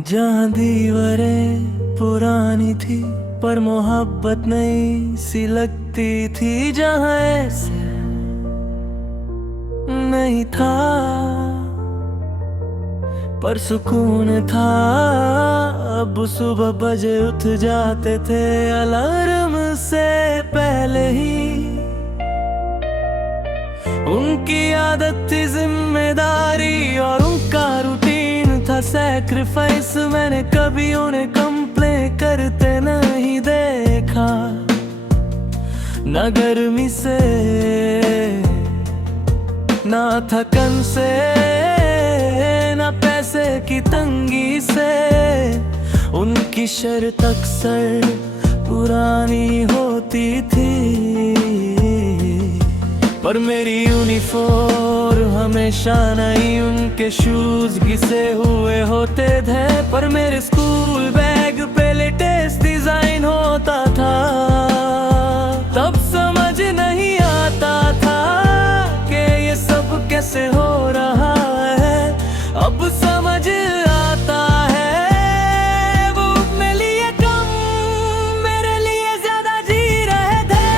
जहाँ दीवारें पुरानी थी पर मोहब्बत नई सी लगती थी, जहाँ ऐसे नहीं था पर सुकून था। अब सुबह बजे उठ जाते थे अलार्म से पहले ही। उनकी आदत थी जिम्मेदारी और उनका रूटीन था सैक्रिफाइस। मैंने कभी उन्हें कंप्लेन करते नहीं देखा, ना गर्मी से ना थकन से ना पैसे की तंगी से। उनकी शर्त अक्सर पुरानी होती थी पर मेरी यूनिफॉर्म हमेशा नई। उनके शूज घिसे हुए होते थे पर मेरे स्कूल बैग पे लेटेस्ट डिजाइन होता था। तब समझ नहीं आता था कि ये सब कैसे हो रहा है। अब समझ आता है वो अपने लिए कम मेरे लिए ज्यादा जी रहे थे।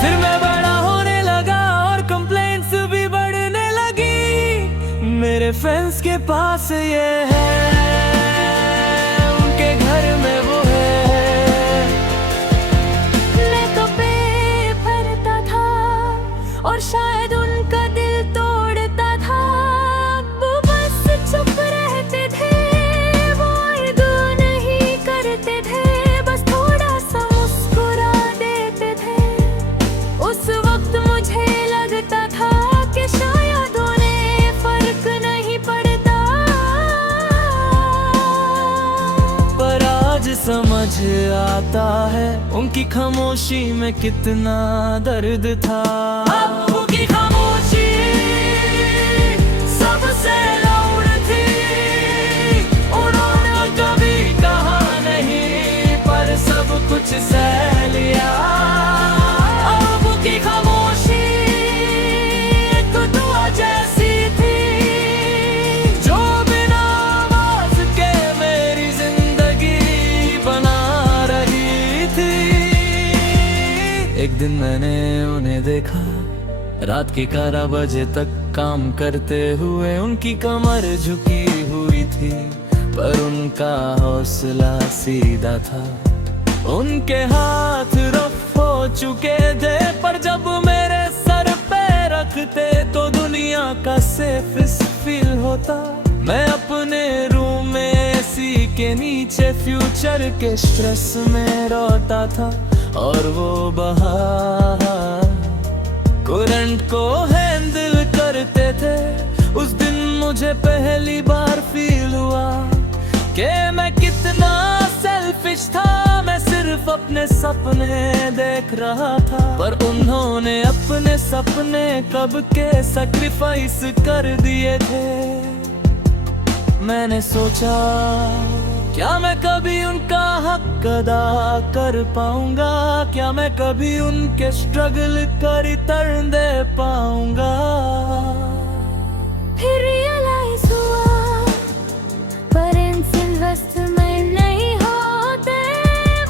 फिर मैं बड़ा होने लगा और कंप्लेंट्स भी बढ़ने लगी। मेरे फ्रेंड्स के पास ये है, उनके घर में वो है। मैं तो बेफरता था और शायद उनका दिल तोड़ता था। वो बस चुप रहते थे, वो आर्ग्यू नहीं करते थे, बस थोड़ा सा मुस्कुरा देते थे। उस वक्त मुझे लगता था कि शायद उन्हें फर्क नहीं पड़ता, पर आज समझ आता है उनकी खामोशी में कितना दर्द था। अब्बू की खामोशी सबसे लाउड थी। उन्होंने कभी कहा नहीं पर सब कुछ सह लिया। अब्बू की खामोशी एक दुआ जैसी थी जो बिना आवाज के मेरी जिंदगी बना रही थी। एक दिन मैंने उन्हें देखा रात के 11 बजे तक काम करते हुए। उनकी कमर झुकी हुई थी पर उनका हौसला सीधा था। उनके हाथ रफ हो चुके थे पर जब मेरे सर पे रखते तो दुनिया का सेफेस्ट फील होता। मैं अपने रूम में एसी के नीचे फ्यूचर के स्ट्रेस में रोता था और वो बाहर करंट को हैंडल करते थे। उस दिन मुझे पहली बार फील हुआ कि मैं कितना सेल्फिश था। मैं सिर्फ अपने सपने देख रहा था पर उन्होंने अपने सपने कब के सैक्रिफाइस कर दिए थे। मैंने सोचा क्या मैं कभी उनका हक अदा कर पाऊंगा, क्या मैं कभी उनके स्ट्रगल का रिटर्न दे पाऊंगा। फिर रियलाइज हुआ पेरेंट्स इन्वेस्टमेंट नहीं होते,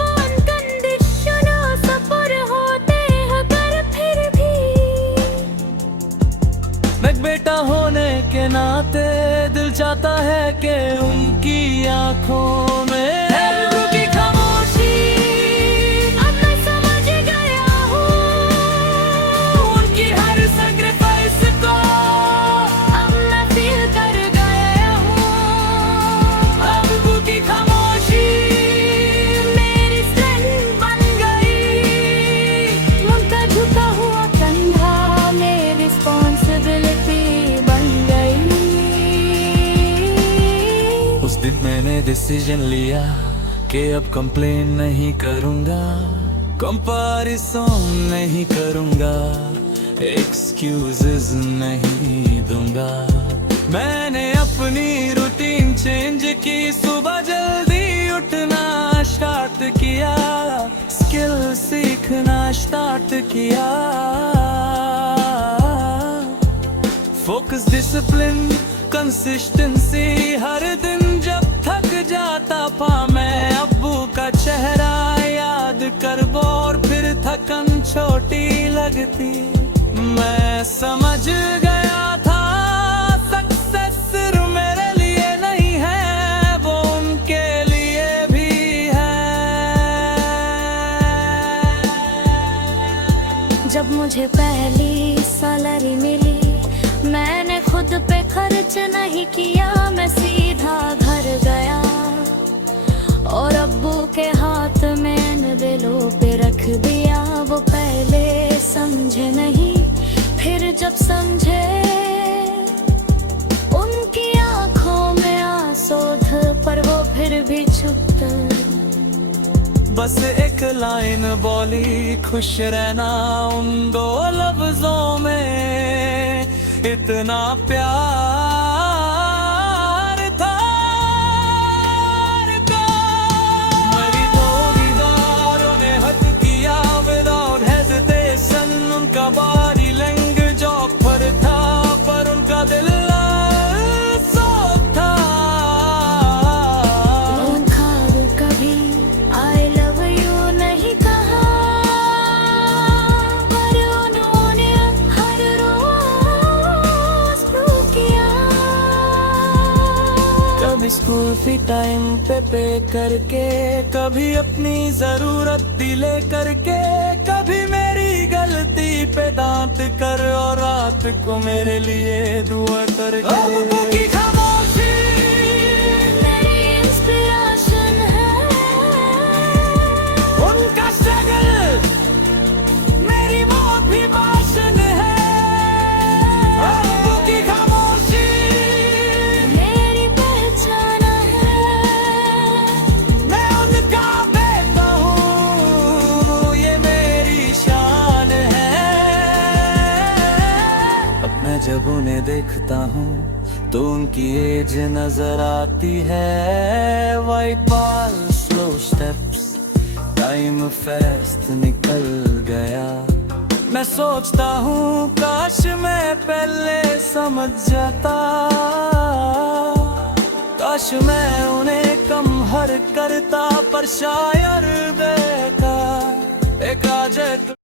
वो अनकंडीशनल सफर होते हैं। पर फिर भी मैं एक बेटा होने के नाते दिल चाहता है कि उनकी आंखों में की खामोशी अब मैं समझ गया हूँ। उनकी हर सैक्रिफाइस को अब मैं फील कर गया हूँ। अब्बू की खामोशी मेरी स्ट्रेंथ बन गई। उनका झुका हुआ कंधा मेरी रिस्पॉन्सिबिलिटी बन गई। उस दिन मैंने डिसीजन लिया कि अब कंप्लेन नहीं करूंगा, कंपैरिजन नहीं करूंगा, एक्सक्यूजेस नहीं दूंगा। मैंने अपनी रूटीन चेंज की, सुबह जल्दी उठना स्टार्ट स्टार्ट किया, स्किल सीखना स्टार्ट किया। फोकस, डिसिप्लिन, कंसिस्टेंसी, हर दिन जब थक जाता था मैं अब्बू का चेहरा याद कर वो, और फिर थकन छोटी लगती। मैं समझ गया था सक्सेस सिर्फ मेरे लिए नहीं है, वो उनके लिए भी है। जब मुझे पहली सैलरी मिली मैंने खुद पे खर्च नहीं किया, मैं सीधा घर गया और अब्बू के हाथ में एनवेलोप रख दिया। वो पहले समझे नहीं, फिर जब समझे उनकी आंखों में आंसू थे, पर वो फिर भी चुप। बस एक लाइन बोली, खुश रहना, उन दो लफ्जों में इतना प्यार था। मेरी दो दीवारों ने हद किया विदाउट हेजिटेशन, उनका बॉडी लैंग्वेज ऑफर था, पर उनका दिल सॉफ्ट था। कभी आई लव यू नहीं कहा, पर उन्होंने हर रोज प्रूव किया। कभी स्कूल फी टाइम पे करके, कभी अपनी जरूरत दिले करके, कभी मेरी गलती पे डांट कर, और रात को मेरे लिए दुआ करके। अब्बू की खामोशी मेरी इंस्पिरेशन है, उनका स्ट्रगल मेरी मौत भी भाषण है। अब्बू की खामोशी मेरी पहचान है। मैं उनका बेटा हूँ, ये मेरी शान है। अब मैं जब उन्हें देखता हूँ तो उनकी एज नजर आती है। वाइट बाल, स्लो स्टेप्स, टाइम फास्ट निकल गया। मैं सोचता हूँ काश मैं पहले समझ जाता, काश मैं उन्हें कम हर करता, पर शायर बेकार एक आजत